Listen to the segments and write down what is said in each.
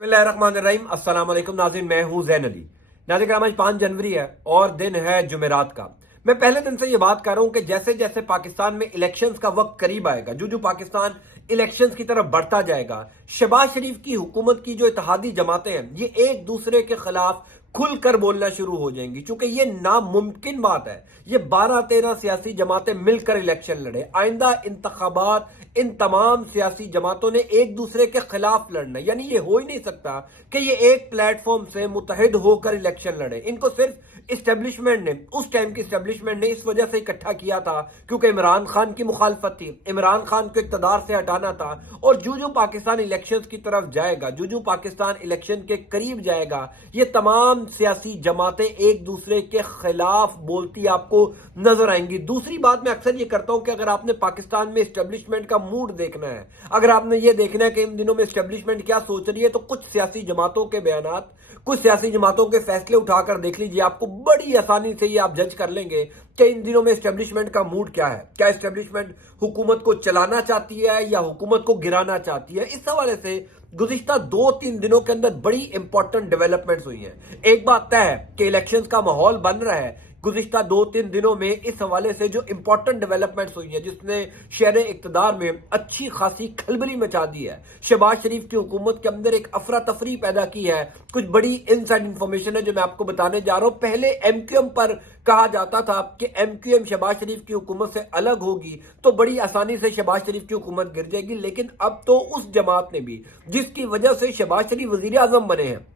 बिस्मिल्लाहिर्रहमानिर्रहीम। अस्सलाम वालेकुम नाज़रीन, मैं हूं ज़ैन अली। नाज़रीन आज 5 जनवरी है और दिन है जुमेरात का। मैं पहले दिन से ये बात कर रहा हूं कि जैसे जैसे पाकिस्तान में इलेक्शंस का वक्त करीब आएगा, जो जो पाकिस्तान इलेक्शंस की तरफ बढ़ता जाएगा, शहबाज शरीफ की हुकूमत की जो इत्तेहादी जमातें हैं ये एक दूसरे के खिलाफ खुलकर बोलना शुरू हो जाएंगी, क्योंकि ये नामुमकिन बात है ये 12-13 सियासी जमातें मिलकर इलेक्शन लड़े। आइंदा इंतखाबात इन तमाम सियासी जमातों ने एक दूसरे के खिलाफ लड़ना, यानी ये हो ही नहीं सकता कि ये एक प्लेटफॉर्म से मुतहद होकर इलेक्शन लड़े। इनको सिर्फ इस्टेब्लिशमेंट ने, उस टाइम की इस्टेब्लिशमेंट ने इस वजह से इकट्ठा किया था क्योंकि इमरान खान की मुखालफत थी, इमरान खान को इक़्तिदार से हटाना था। और जो पाकिस्तान इलेक्शंस की तरफ जाएगा, जो पाकिस्तान इलेक्शन के करीब जाएगा, ये तमाम सियासी जमातें एक दूसरे के खिलाफ बोलती आपको नजर आएंगी। दूसरी बात मैं अक्सर ये करता हूं कि अगर आपने पाकिस्तान में इस्टेब्लिशमेंट का मूड देखना है, अगर आपने ये देखना है कि इन दिनों में इस्टेब्लिशमेंट क्या सोच रही है, तो कुछ सियासी जमातों के बयानात, कुछ सियासी जमातों के फैसले उठाकर देख लीजिए। आपको बड़ी आसानी से ये आप जज कर लेंगे कि इन दिनों में इस्टेब्लिशमेंट का मूड क्या है। क्या इस्टेब्लिशमेंट हुकूमत को चलाना चाहती है या हुकूमत को गिराना चाहती है? इस हवाले से गुज़िश्ता 2-3 दिनों के अंदर बड़ी इंपॉर्टेंट डेवलपमेंट्स हुई हैं। एक बात तय है कि इलेक्शंस का माहौल बन रहा है। गुज़िश्ता 2-3 दिनों में इस हवाले से जो इंपॉर्टेंट डेवलपमेंट्स हुई है, जिसने शहर इक़्तिदार में अच्छी खासी खलबली मचा दी है, शहबाज शरीफ की हुकूमत के अंदर एक अफरा तफरी पैदा की है। कुछ बड़ी इनसाइड इंफॉर्मेशन है जो मैं आपको बताने जा रहा हूं। पहले एमक्यूएम पर कहा जाता था कि एमक्यूएम शहबाज शरीफ की हुकूमत से अलग होगी तो बड़ी आसानी से शहबाज शरीफ की हुकूमत गिर जाएगी, लेकिन अब तो उस जमात ने भी, जिसकी वजह से शहबाज शरीफ वजीर आजम बने हैं,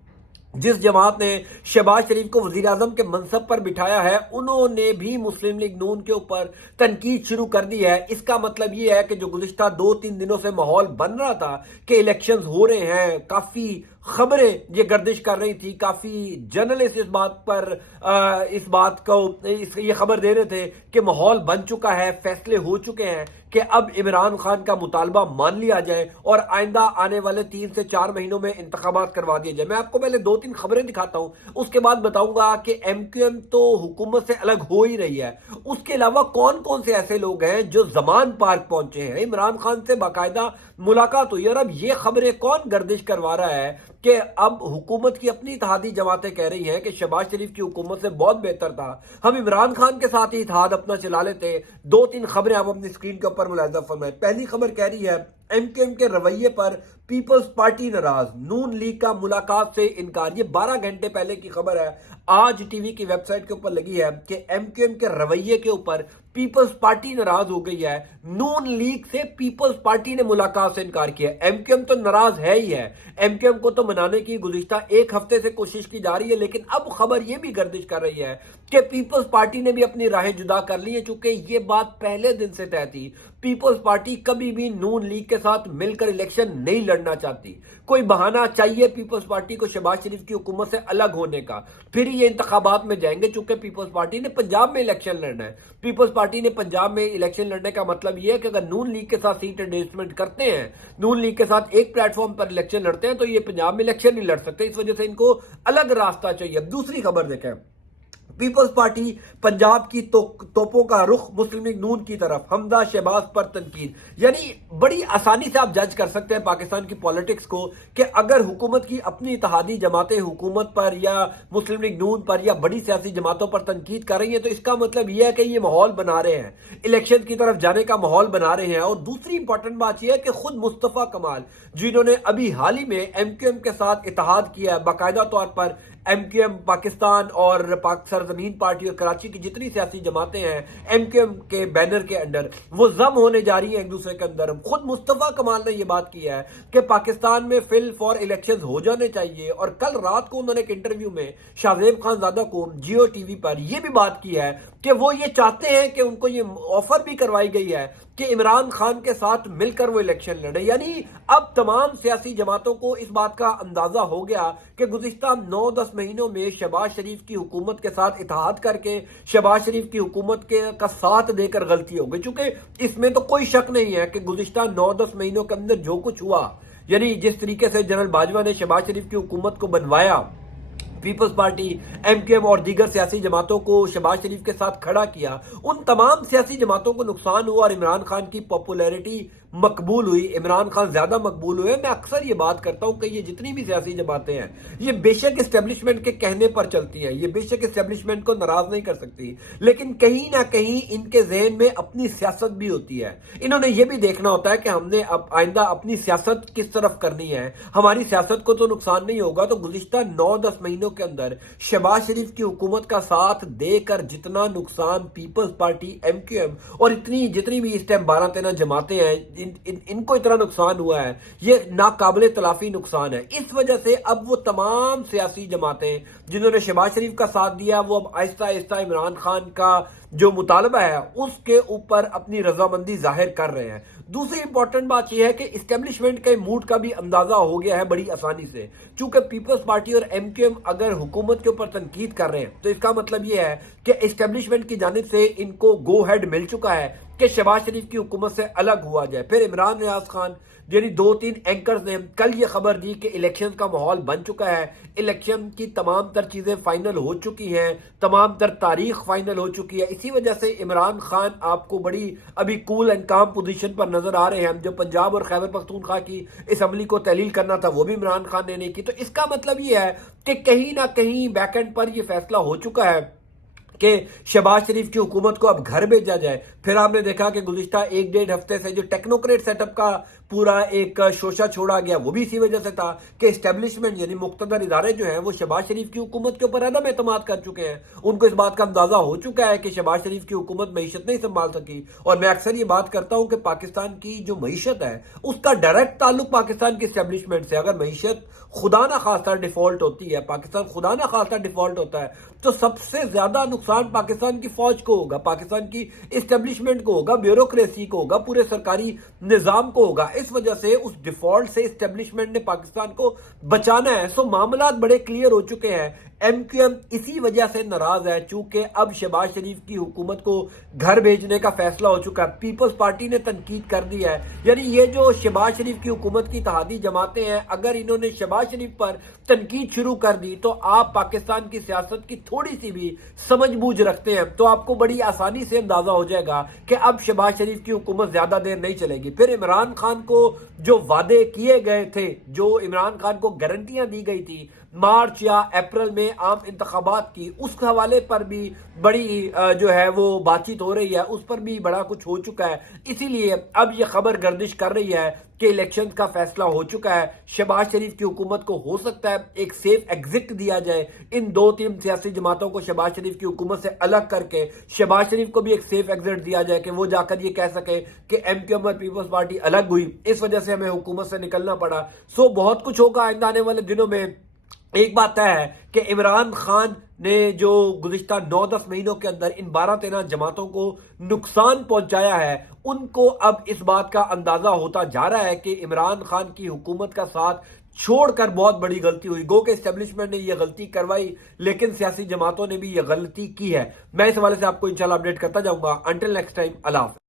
जिस जमात ने शहबाज शरीफ को वजीर आजम के मनसब पर बिठाया है, उन्होंने भी मुस्लिम लीग नून के ऊपर तनकीद शुरू कर दी है। इसका मतलब यह है कि जो गुज़िश्ता 2-3 दिनों से माहौल बन रहा था कि इलेक्शंस हो रहे हैं, काफी खबरें ये गर्दिश कर रही थी, काफी जर्नलिस्ट इस बात को ये खबर दे रहे थे कि माहौल बन चुका है, फैसले हो चुके हैं कि अब इमरान खान का मुतालबा मान लिया जाए और आइंदा आने वाले 3 से 4 महीनों में इंतखाबात करवा दिए जाए। मैं आपको पहले 2-3 खबरें दिखाता हूं, उसके बाद बताऊंगा कि एमक्यूएम तो हुकूमत से अलग हो ही रही है। उसके अलावा कौन कौन से ऐसे लोग हैं जो जमान पार्क पहुंचे हैं, इमरान खान से बाकायदा मुलाकात हुई। और अब ये खबरें कौन गर्दिश करवा रहा है कि अब हुकूमत की अपनी इत्तेहादी जमातें कह रही हैं कि शहबाज शरीफ की हुकूमत से बहुत बेहतर था हम इमरान खान के साथ ही इत्तेहाद अपना चला लेते। 2-3 खबरें आप अपनी स्क्रीन के ऊपर मुलाहिजा फरमाएं। पहली खबर कह रही है एमक्यूएम के रवैये पर पीपल्स पार्टी नाराज, नून लीग का मुलाकात से इनकार। ये 12 घंटे पहले की खबर है, आज टीवी की वेबसाइट के ऊपर लगी है कि एमक्यूएम के रवैये के ऊपर पीपल्स पार्टी नाराज हो गई है। नून लीग से पीपल्स पार्टी ने मुलाकात से इनकार किया। एमक्यूएम तो नाराज है ही है, एमक्यूएम को तो मनाने की गुज़िश्ता 1 हफ्ते से कोशिश की जा रही है, लेकिन अब खबर यह भी गर्दिश कर रही है कि पीपल्स पार्टी ने भी अपनी राहें जुदा कर ली है। चूंकि ये बात पहले दिन से तय थी, पीपल्स पार्टी कभी भी नून लीग के साथ मिलकर इलेक्शन नहीं लड़ना चाहती। कोई बहाना चाहिए पीपल्स पार्टी को शहबाज शरीफ की हुकूमत से अलग होने का, फिर ये इंतखाबात में जाएंगे। चूंकि पीपल्स पार्टी ने पंजाब में इलेक्शन लड़ना है, पीपल्स पार्टी ने पंजाब में इलेक्शन लड़ने का मतलब यह है कि अगर नून लीग के साथ सीट एडजस्टमेंट करते हैं, नून लीग के साथ एक प्लेटफॉर्म पर इलेक्शन लड़ते हैं, तो ये पंजाब में इलेक्शन नहीं लड़ सकते। इस वजह से इनको अलग रास्ता चाहिए। अब दूसरी खबर देखें, पीपल्स पार्टी पंजाब की तोपों का रुख मुस्लिम लीग नून की तरफ, हमजा शहबाज पर तनकीद। यानी बड़ी आसानी से आप जज कर सकते हैं पाकिस्तान की पॉलिटिक्स को कि अगर हुकूमत की अपनी इत्तेहादी जमातें हुकूमत पर या मुस्लिम लीग नून पर या बड़ी सियासी जमातों पर तनकीद कर रही है, तो इसका मतलब यह है कि ये माहौल बना रहे हैं, इलेक्शन की तरफ जाने का माहौल बना रहे हैं। और दूसरी इंपॉर्टेंट बात यह है कि खुद मुस्तफा कमाल, जिन्होंने अभी हाल ही में एमक्यूएम के साथ इत्तेहाद किया है, बाकायदा तौर पर एमक्यूएम पाकिस्तान और सरजमीन पार्टी और कराची की जितनी सियासी जमातें हैं एमक्यूएम के बैनर के अंडर, वो जम होने जा रही हैं एक दूसरे के अंदर। खुद मुस्तफा कमाल ने यह बात की है कि पाकिस्तान में फिल फॉर इलेक्शंस हो जाने चाहिए। और कल रात को उन्होंने एक इंटरव्यू में शाहजेब खानजादा को जियो टीवी पर यह भी बात की है कि वो ये चाहते हैं कि उनको ये ऑफर भी करवाई गई है कि इमरान खान के साथ मिलकर वो इलेक्शन लड़े। यानी अब तमाम सियासी जमातों को इस बात का अंदाजा हो गया कि गुज़िश्ता 9-10 महीनों में शहबाज शरीफ की हुकूमत के साथ इत्तेहाद करके शहबाज शरीफ की हुकूमत का साथ देकर गलती हो गई। चूंकि इसमें तो कोई शक नहीं है कि गुज़िश्ता 9-10 महीनों के अंदर जो कुछ हुआ, यानी जिस तरीके से जनरल बाजवा ने शहबाज शरीफ की हुकूमत को बनवाया, पीपल्स पार्टी, एमक्यूएम और दीगर सियासी जमातों को शहबाज शरीफ के साथ खड़ा किया, उन तमाम सियासी जमातों को नुकसान हुआ और इमरान खान की पॉपुलैरिटी مقبول ہوئی، عمران خان زیادہ مقبول ہوئے. میں اکثر یہ بات کرتا ہوں کہ یہ جتنی بھی سیاسی جماعتیں ہیں یہ بے شک اسٹیبلشمنٹ کے کہنے پر چلتی ہیں، یہ بے شک اسٹیبلشمنٹ کو ناراض نہیں کر سکتی، لیکن کہیں نہ کہیں ان کے ذہن میں اپنی سیاست بھی ہوتی ہے. انہوں نے یہ بھی دیکھنا ہوتا ہے کہ ہم نے اب آئندہ اپنی سیاست کس طرف کرنی ہے. ہماری سیاست کو تو نقصان نہیں ہوگا. تو گزشتہ 9-10 مہینوں کے اندر شہباز شریف کی حکومت کا ساتھ دے کر جتنا نقصان Peoples Party, M Q M اور جتنی بھی اس ٹائم 12-13 جماعتیں ہیں ان کو اتنا نقصان ہوا ہے، یہ ناقابل تلافی نقصان ہے. اس وجہ سے اب وہ تمام سیاسی جماعتیں جنہوں نے شہباز شریف کا ساتھ دیا وہ اب آہستہ آہستہ عمران خان کا جو مطالبہ ہے اس کے اوپر اپنی رضامندی ظاہر کر رہے ہیں. دوسری امپورٹنٹ بات یہ ہے کہ اسٹیبلشمنٹ کے موڈ کا بھی اندازہ ہو گیا ہے بڑی آسانی سے، چونکہ پیپلز پارٹی اور ایم کیو ایم اگر حکومت کے اوپر تنقید کر رہے ہیں تو اس کا مطلب یہ ہے کہ اسٹیبلشمنٹ کی جانب سے ان کو گو ہیڈ مل چکا ہے کہ شہباز شریف کی حکومت سے الگ ہوا جائے. پھر عمران ریاض خان یعنی 2-3 اینکرز نے کل یہ خبر دی کہ الیکشن کا ماحول بن چکا ہے، الیکشن کی تمام تر چیزیں فائنل ہو چکی ہیں، تمام تر تاریخ فائنل ہو چکی ہے. اسی وجہ سے عمران خان آپ کو بڑی ابھی کول اینڈ کام پوزیشن پر نظر آ رہے ہیں. جو پنجاب اور خیبر پختونخوا کی اسمبلی کو تحلیل کرنا تھا وہ بھی عمران خان نے نہیں کی. تو اس کا مطلب یہ ہے کہ کہیں نہ کہیں بیک اینڈ پر یہ فیصلہ ہو چکا ہے کہ شہباز شریف کی حکومت کو اب گھر بھیجا جائے. پھر آپ نے دیکھا کہ گزشتہ 1-1.5 ہفتے سے جو ٹیکنوکریٹ سیٹ اپ کا پورا ایک شوشہ چھوڑا گیا وہ بھی اسی وجہ سے تھا کہ اسٹیبلشمنٹ یعنی مقتدر ادارے جو ہیں وہ شہباز شریف کی حکومت کے اوپر عدم اعتماد کر چکے ہیں. ان کو اس بات کا اندازہ ہو چکا ہے کہ شہباز شریف کی حکومت معیشت نہیں سنبھال سکی. اور میں اکثر یہ بات کرتا ہوں کہ پاکستان کی جو معیشت ہے اس کا ڈائریکٹ تعلق پاکستان کی اسٹیبلشمنٹ سے. اگر معیشت خدا نہ خواستہ ڈیفالٹ ہوتی ہے، پاکستان خدا نہ خواستہ ڈیفالٹ ہوتا ہے، تو سب سے زیادہ نقصان پاکستان کی فوج کو ہوگا، پاکستان کی اسٹیبلشمنٹ کو ہوگا، بیوروکریسی کو ہوگا، پورے سرکاری نظام کو ہوگا. اس وجہ سے اس ڈیفالٹ سے اسٹیبلشمنٹ نے پاکستان کو بچانا ہے. سو معاملات بڑے کلیئر ہو چکے ہیں. ایم کیو ایم اسی وجہ سے ناراض ہے چونکہ اب شہباز شریف کی حکومت کو گھر بھیجنے کا فیصلہ ہو چکا ہے. پیپلز پارٹی نے تنقید کر دی ہے، یعنی یہ جو شہباز شریف کی حکومت کی اتحادی جماعتیں ہیں اگر انہوں نے شہباز شریف پر تنقید شروع کر دی تو آپ پاکستان کی سیاست کی تھوڑی سی بھی سمجھ بوجھ رکھتے ہیں تو آپ کو بڑی آسانی سے اندازہ ہو جائے گا کہ اب شہباز شریف کی حکومت زیادہ دیر نہیں چلے گی. پھر عمران خان کو جو وعدے کیے گئے تھے، جو عمران خان کو گارنٹیاں دی گئی تھی مارچ یا اپریل میں عام انتخابات کی، اس حوالے پر بھی بڑی جو ہے وہ بات چیت ہو رہی ہے، اس پر بھی بڑا کچھ ہو چکا ہے. اسی لیے اب یہ خبر گردش کر رہی ہے کہ الیکشن کا فیصلہ ہو چکا ہے. شہباز شریف کی حکومت کو ہو سکتا ہے ایک سیف ایگزٹ دیا جائے، ان 2-3 سیاسی جماعتوں کو شہباز شریف کی حکومت سے الگ کر کے شہباز شریف کو بھی ایک سیف ایگزٹ دیا جائے کہ وہ جا کر یہ کہہ سکے کہ ایم کیو ایم اور پیپلز پارٹی الگ ہوئی، اس وجہ سے ہمیں حکومت سے نکلنا پڑا. سو بہت کچھ ہوگا آئندہ آنے والے دنوں میں. ایک بات طے ہے کہ عمران خان نے جو گزشتہ 9-10 مہینوں کے اندر ان 12-13 جماعتوں کو نقصان پہنچایا ہے ان کو اب اس بات کا اندازہ ہوتا جا رہا ہے کہ عمران خان کی حکومت کا ساتھ چھوڑ کر بہت بڑی غلطی ہوئی. گو کہ اسٹیبلشمنٹ نے یہ غلطی کروائی لیکن سیاسی جماعتوں نے بھی یہ غلطی کی ہے. میں اس حوالے سے آپ کو انشاءاللہ اپڈیٹ کرتا جاؤں گا. انٹل نیکسٹ ٹائم، اللہ حافظ.